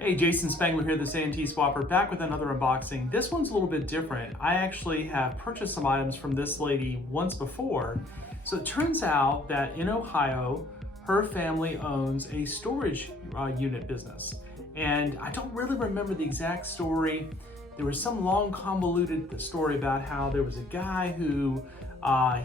Hey, Jason Spangler here, the SanteeSwapper, back with another unboxing. This one's a little bit different. I actually have purchased some items from this lady once before. So it turns out that in Ohio, her family owns a storage unit business. And I don't really remember the exact story. There was some long convoluted story about how there was a guy who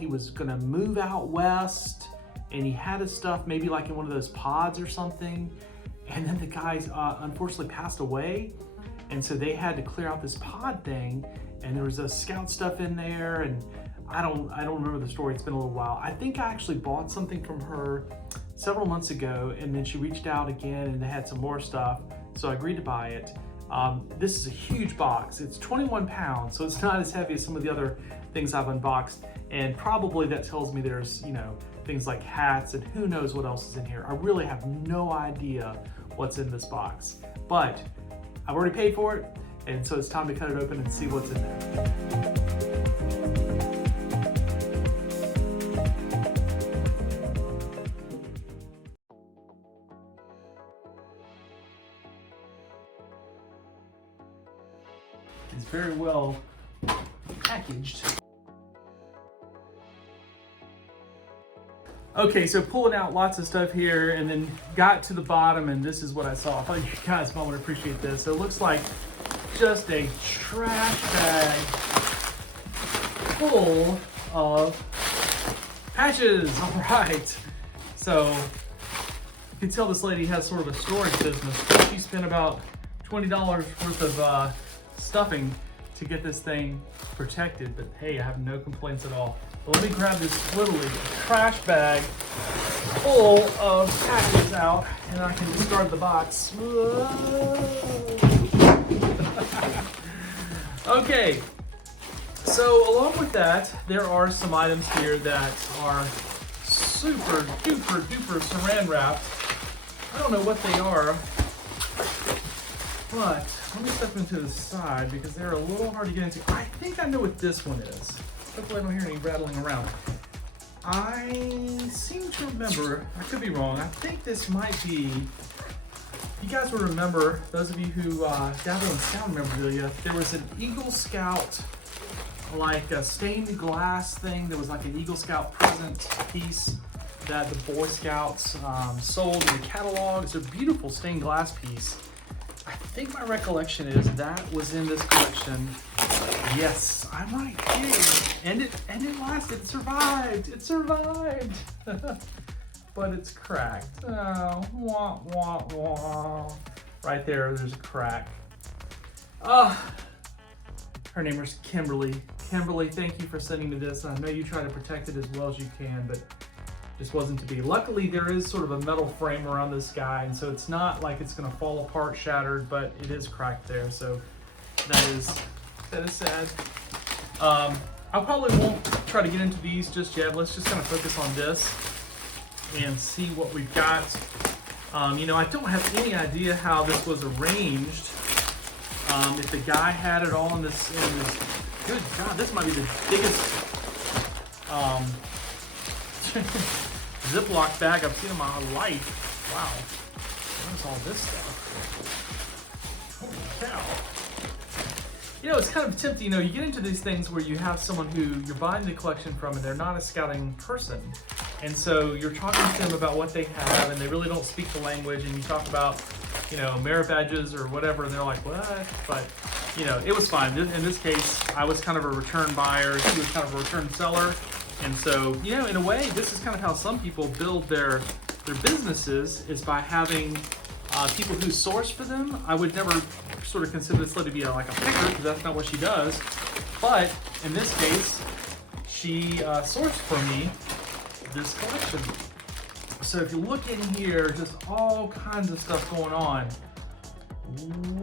he was gonna move out west and he had his stuff maybe like in one of those pods or something. And then the guys unfortunately passed away. And so they had to clear out this pod thing, and there was a scout stuff in there, and I don't remember the story. It's been a little while. I think I actually bought something from her several months ago, and then she reached out again and they had some more stuff. So I agreed to buy it. This is a huge box. It's 21 pounds, so it's not as heavy as some of the other things I've unboxed. And probably that tells me there's, things like hats and who knows what else is in here. I really have no idea what's in this box, but I've already paid for it, and so it's time to cut it open and see what's in there. It's very well packaged. Okay, so pulling out lots of stuff here, and then got to the bottom, and this is what I saw. I thought you guys might want to appreciate this. So it looks like just a trash bag full of patches. All right. So you can tell this lady has sort of a storage business. She spent about $20 worth of stuffing to get this thing protected, but hey, I have no complaints at all. But let me grab this literally trash bag full of patches out, and I can discard the box. Okay, so along with that, there are some items here that are super duper duper saran wrapped. I don't know what they are, but let me step into the side because they're a little hard to get into. I think I know what this one is. Hopefully I don't hear any rattling around. I seem to remember, I could be wrong, I think this might be, you guys will remember, those of you who dabble in sound memorabilia, there was an Eagle Scout, like a stained glass thing. There was like an Eagle Scout present piece that the Boy Scouts sold in the catalog. It's a beautiful stained glass piece. I think my recollection is that was in this collection. Yes, I'm right here. And it lasted, it survived. It survived. But it's cracked. Oh, wah, wah, wah. Right there's a crack. Her name is Kimberly. Kimberly, thank you for sending me this. I know you try to protect it as well as you can, but just wasn't to be. Luckily, there is sort of a metal frame around this guy, and so it's not like it's gonna fall apart, shattered, but it is cracked there, so that is sad. I probably won't try to get into these just yet. Let's just kind of focus on this and see what we've got. I don't have any idea how this was arranged. If the guy had it all in this, good God, this might be the biggest Ziploc bag I've seen in my life. Wow, what is all this stuff? Holy cow. It's kind of tempting, you get into these things where you have someone who you're buying the collection from and they're not a scouting person. And so you're talking to them about what they have and they really don't speak the language, and you talk about, merit badges or whatever, and they're like, what? But, it was fine. In this case, I was kind of a return buyer, he was kind of a return seller. And so, in a way, this is kind of how some people build their businesses, is by having people who source for them. I would never sort of consider this lady to be like a picker, because that's not what she does. But in this case, she sourced for me this collection. So if you look in here, just all kinds of stuff going on.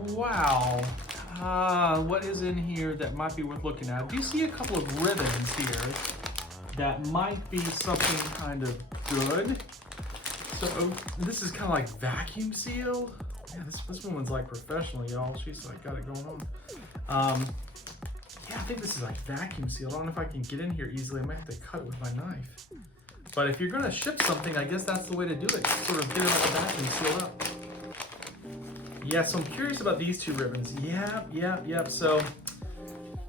Wow. What is in here that might be worth looking at? Do you see a couple of ribbons here that might be something kind of good? So this is kind of like vacuum sealed. Yeah, this woman's like professional, y'all. She's like got it going on. Yeah, I think this is like vacuum sealed. I don't know if I can get in here easily. I might have to cut it with my knife. But if you're gonna ship something, I guess that's the way to do it. Sort of get it like a vacuum sealed up. Yeah, so I'm curious about these two ribbons. Yep. So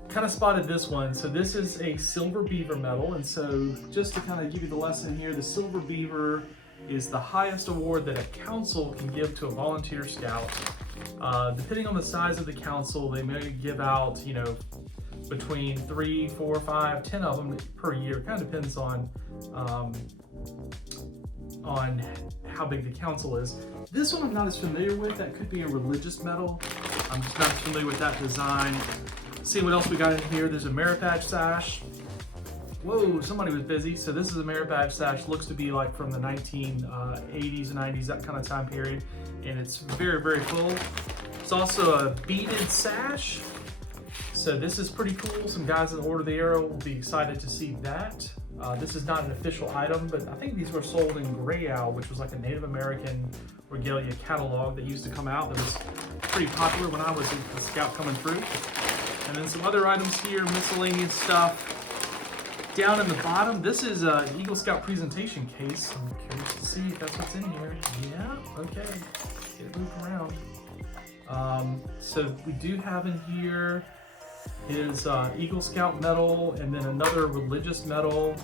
kind of spotted this one. So this is a silver beaver medal. And so just to kind of give you the lesson here, the silver beaver is the highest award that a council can give to a volunteer scout. Depending on the size of the council, they may give out, you know, between 3, 4, 5, 10 of them per year. It kind of depends on how big the council is. This one I'm not as familiar with. That could be a religious medal. I'm just not familiar with that design. See what else we got in here. There's a merit badge sash. Whoa, somebody was busy. So this is a merit badge sash. Looks to be like from the 1980s and 90s, that kind of time period. And it's very, very full. It's also a beaded sash. So this is pretty cool. Some guys in Order of the Arrow will be excited to see that. This is not an official item, but I think these were sold in Gray Owl, which was like a Native American regalia catalog that used to come out that was pretty popular when I was a scout coming through. And then some other items here, miscellaneous stuff. Down in the bottom, this is an Eagle Scout presentation case. I'm curious to see if that's what's in here. Yeah, okay. Get it moved around. So we do have in here his Eagle Scout medal and then another religious medal.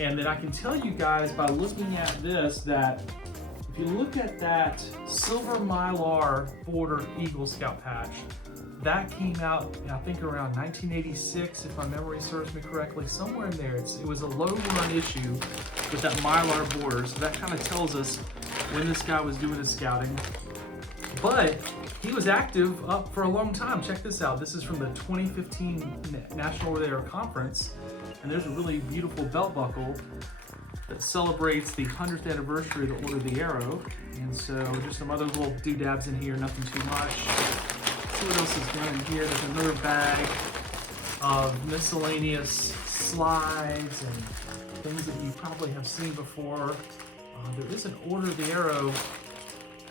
And then I can tell you guys by looking at this that if you look at that silver mylar bordered Eagle Scout patch, that came out, I think, around 1986, if my memory serves me correctly, somewhere in there. It was a low-run issue with that mylar border, so that kind of tells us when this guy was doing his scouting. But he was active up for a long time. Check this out. This is from the 2015 National Order of the Arrow Conference, and there's a really beautiful belt buckle that celebrates the 100th anniversary of the Order of the Arrow. And so just some other little doodads in here, nothing too much. What else is down in here? There's another bag of miscellaneous slides and things that you probably have seen before. There is an Order of the Arrow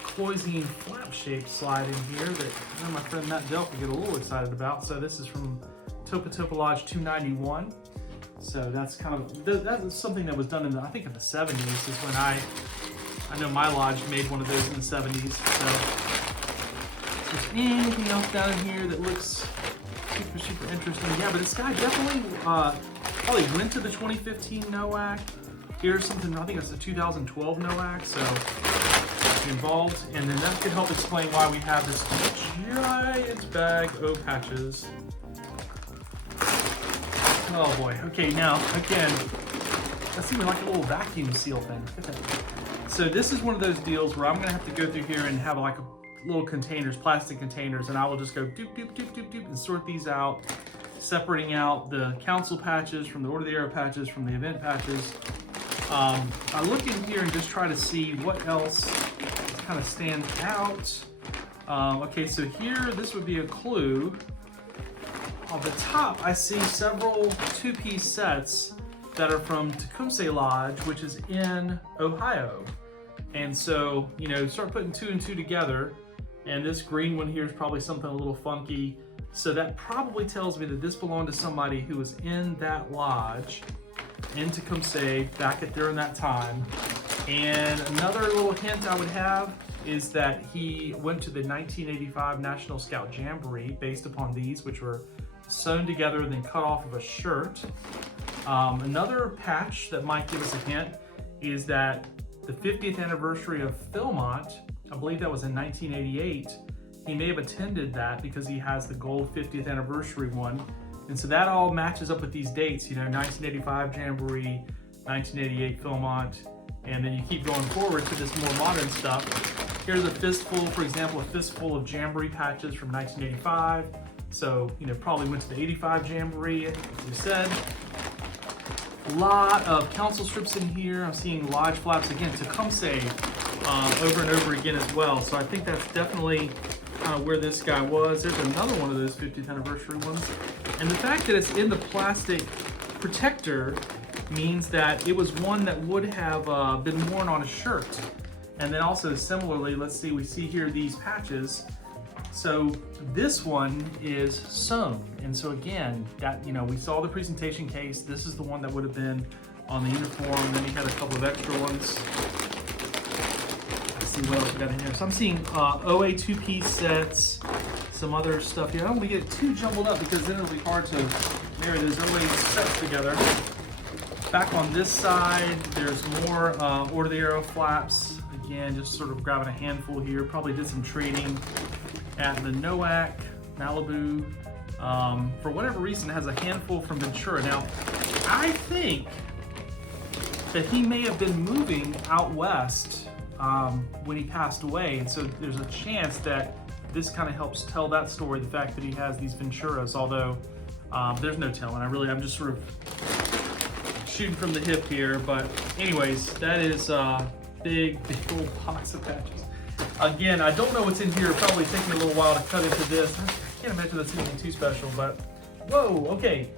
Cloisine flap-shaped slide in here that my friend Matt Delk will get a little excited about. So this is from Topa Lodge 291. So that's kind of, that was something that was done in the, I think in the 70s is when I know my lodge made one of those in the 70s. So is there anything else down in here that looks super interesting? Yeah, but this guy definitely probably went to the 2015 NOAC. Here's something, I think it's a 2012 NOAC, so involved. And then that could help explain why we have this giant bag of patches. Oh boy. Okay, now again, that seems like a little vacuum seal thing. Look at that. So this is one of those deals where I'm gonna have to go through here and have like a little containers, plastic containers, and I will just go doop and sort these out, separating out the council patches from the Order of the Arrow patches from the event patches. I look in here and just try to see what else kind of stands out. Okay, so here, this would be a clue. On the top, I see several two-piece sets that are from Tecumseh Lodge, which is in Ohio. And so, you know, start putting 2 and 2 together. And this green one here is probably something a little funky. So that probably tells me that this belonged to somebody who was in that lodge in Tecumseh back during that time. And another little hint I would have is that he went to the 1985 National Scout Jamboree based upon these, which were sewn together and then cut off of a shirt. Another patch that might give us a hint is that the 50th anniversary of Philmont, I believe that was in 1988, he may have attended that because he has the gold 50th anniversary one. And so that all matches up with these dates, you know, 1985 Jamboree, 1988 Philmont, and then you keep going forward to this more modern stuff. Here's a fistful, for example, a fistful of Jamboree patches from 1985. So, you know, probably went to the 85 Jamboree, as we said. A lot of council strips in here. I'm seeing lodge flaps again, Tecumseh over and over again as well. So I think that's definitely where this guy was. There's another one of those 50th anniversary ones. And the fact that it's in the plastic protector means that it was one that would have been worn on a shirt. And then also similarly, let's see, we see here these patches. So this one is sewn. And so again, that, you know, we saw the presentation case. This is the one that would have been on the uniform. Then he had a couple of extra ones. I see what else we got in here. So I'm seeing OA 2-piece sets, some other stuff here. I don't want to get it too jumbled up because then it'll be hard to marry those OA sets together. Back on this side, there's more Order the Arrow flaps. Again, just sort of grabbing a handful here. Probably did some trading at the NOAC, Malibu. For whatever reason, it has a handful from Ventura. Now, I think that he may have been moving out west when he passed away, and so there's a chance that this kind of helps tell that story, the fact that he has these Venturas, although there's no telling. I'm just sort of shooting from the hip here, but anyways, that is big old box of patches. Again, I don't know what's in here. Probably taking a little while to cut into this. I can't imagine that's anything too special, but whoa, okay.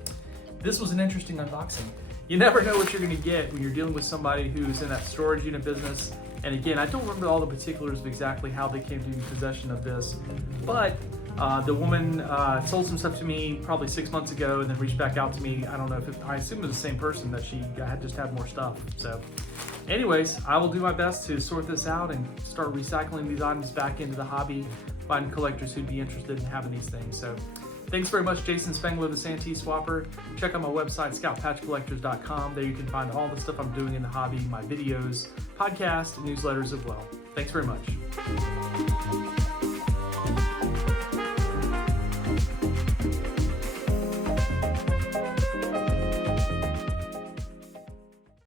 This was an interesting unboxing. You never know what you're gonna get when you're dealing with somebody who's in that storage unit business. And again, I don't remember all the particulars of exactly how they came to be in possession of this, but the woman sold some stuff to me probably 6 months ago and then reached back out to me. I don't know if I assume it was the same person, that she just had more stuff. So anyways, I will do my best to sort this out and start recycling these items back into the hobby, find collectors who'd be interested in having these things. So thanks very much, Jason Spengler, the SanteeSwapper. Check out my website, scoutpatchcollectors.com. There you can find all the stuff I'm doing in the hobby, my videos, podcasts, and newsletters as well. Thanks very much.